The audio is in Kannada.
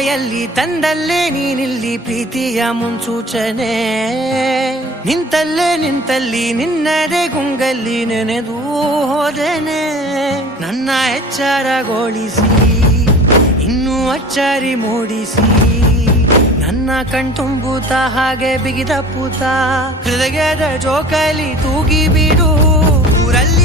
ಕಥೆಯಲ್ಲಿ ತಂದಲ್ಲೇ ನೀನಿಲ್ಲಿ ಪ್ರೀತಿಯ ಮುನ್ಸೂಚನೆ. ನಿಂತಲ್ಲಿ ನಿನ್ನದೇ ಗುಂಗಲ್ಲಿ ನೆನೆದು ಹೋದೆನೆ. ನನ್ನ ಎಚ್ಚರಗೊಳಿಸಿ ಇನ್ನೂ ಅಚ್ಚರಿ ಮೂಡಿಸಿ ನನ್ನ ಕಣ್ತುಂಬುತ್ತ ಹಾಗೆ ಬಿಗಿದ ಪೂತ ಹೃದಯದ ಜೋಕಾಲಿ ತೂಗಿ ಬಿಡು. ಊರಲ್ಲಿ